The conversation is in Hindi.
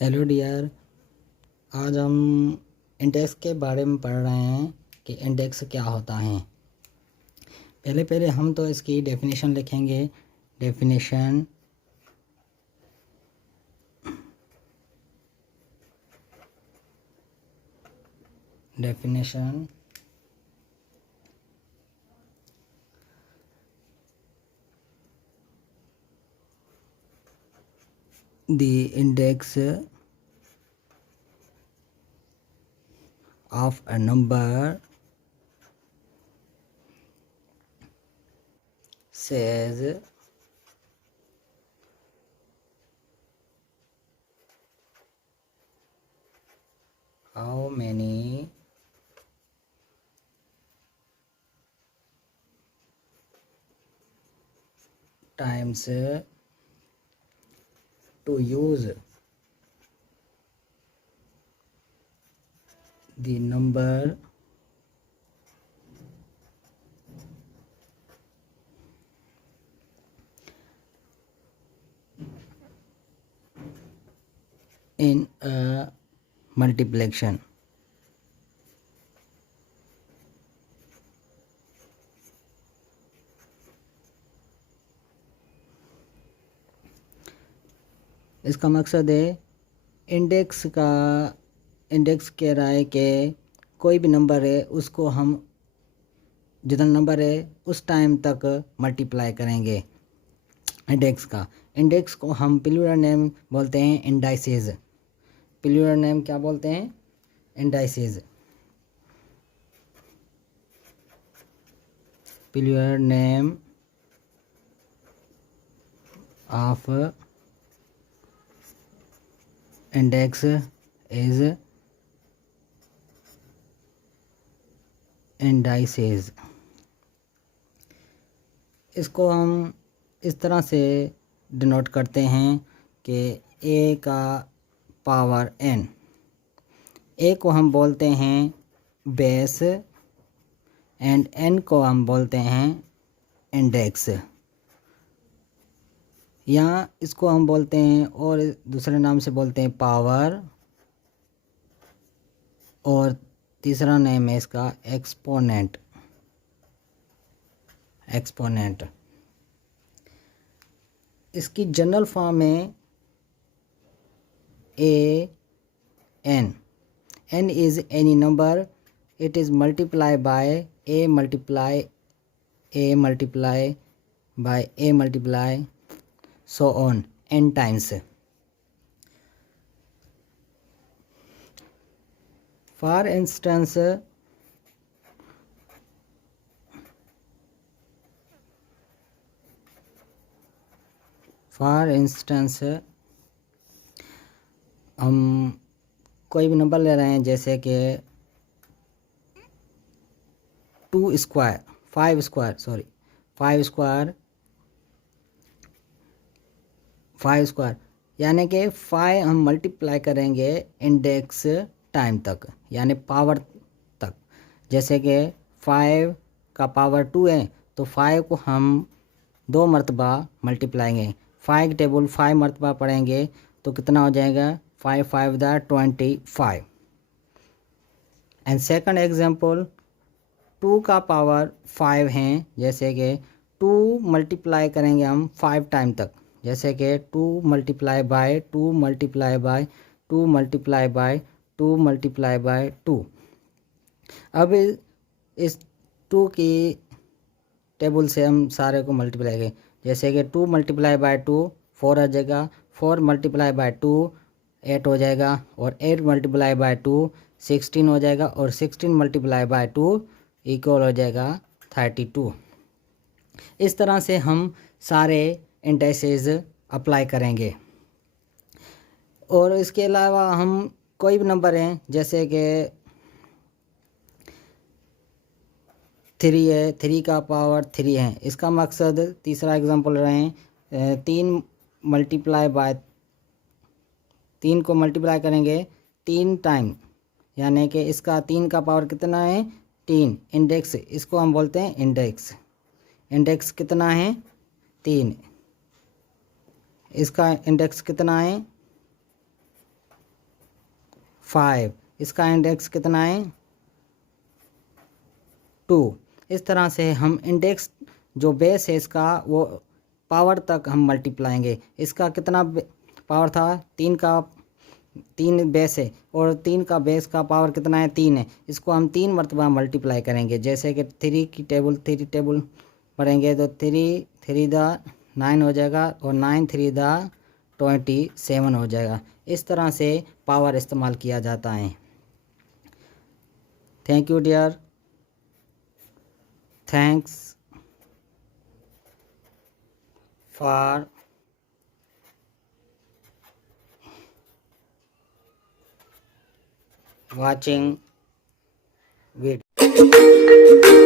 Hello dear. आज हम इंडेक्स के बारे में पढ़ रहे हैं कि इंडेक्स क्या होता है। पहले पहले हम तो इसकी डेफिनेशन लिखेंगे। Definition definition the index of a number says how many times to use the number in a multiplication. इसका मकसद है इंडेक्स कह रहा है कि कोई भी नंबर है उसको हम जितना नंबर है उस टाइम तक मल्टीप्लाई करेंगे। इंडेक्स को हम प्लूरल नेम बोलते हैं इंडाइसेस। प्लूरल नेम क्या बोलते हैं? Indices. Plural name of index is indices. इसको हम इस तरह से डिनोट करते हैं कि ए का पावर एन। ए को हम बोलते हैं बेस एंड एन को हम बोलते हैं इंडेक्स। यहाँ इसको हम बोलते हैं और दूसरे नाम से बोलते हैं पावर, और तीसरा नेम है इसका एक्सपोनेंट। इसकी जनरल फॉर्म है a n. N is any number, it is multiply by a multiply by a multiply so on n times. For instance, हम कोई भी नंबर ले रहे हैं, जैसे कि 5 स्क्वायर, यानी कि 5 हम मल्टीप्लाई करेंगे इंडेक्स टाइम तक, यानी पावर तक। जैसे कि 5 का पावर 2 है तो 5 को हम 2 मरतबा मल्टीप्लाएंगे। 5 के टेबल 5 मरतबा पढ़ेंगे तो कितना हो जाएगा? 5 5 दा 25। एंड सेकंड एग्जांपल, 2 का पावर 5 है, जैसे कि 2 मल्टीप्लाई करेंगे हम 5 टाइम तक। जैसे कि 2 multiply by 2 multiply by 2 multiply by 2 multiply by 2। अब इस 2 की टेबल से हम सारे को मल्टीप्लाई करेंगे। जैसे कि 2 मल्टीप्लाई बाय 2 4 आ जाएगा, 4 मल्टीप्लाई बाय 2 8 हो जाएगा, और 8 मल्टीप्लाई बाय 2 16 हो जाएगा, और 16 मल्टीप्लाई बाय 2 इक्वल हो जाएगा 32। इस तरह से हम सारे इंडेक्सेस अप्लाई करेंगे। और इसके अलावा हम कोई भी नंबर हैं, जैसे कि 3 है, 3 का पावर 3 है। इसका मकसद, तीसरा एग्जांपल रहे 3 मल्टीप्लाई बाय 3 को मल्टीप्लाई करेंगे 3 टाइम, यानी कि इसका 3 का पावर कितना है? 3। इंडेक्स, इसको हम बोलते हैं इंडेक्स कितना है? 3। इसका इंडेक्स कितना है? 5, इसका इंडेक्स कितना है 2। इस तरह से हम इंडेक्स जो बेस है इसका वो पावर तक हम मल्टीप्लाएंगे। इसका कितना पावर था 3 का, 3 बेस है और 3 का बेस का पावर कितना है 3 है। इसको हम 3 मरतबा मल्टीप्लाई करेंगे। जैसे कि 3 टेबल पढ़ेंगे तो 3 3 दा 9 हो जाएगा और 9 3 दा 27 हो जाएगा। इस तरह से पावर इस्तेमाल किया जाता है। Thank you dear, thanks for watching video।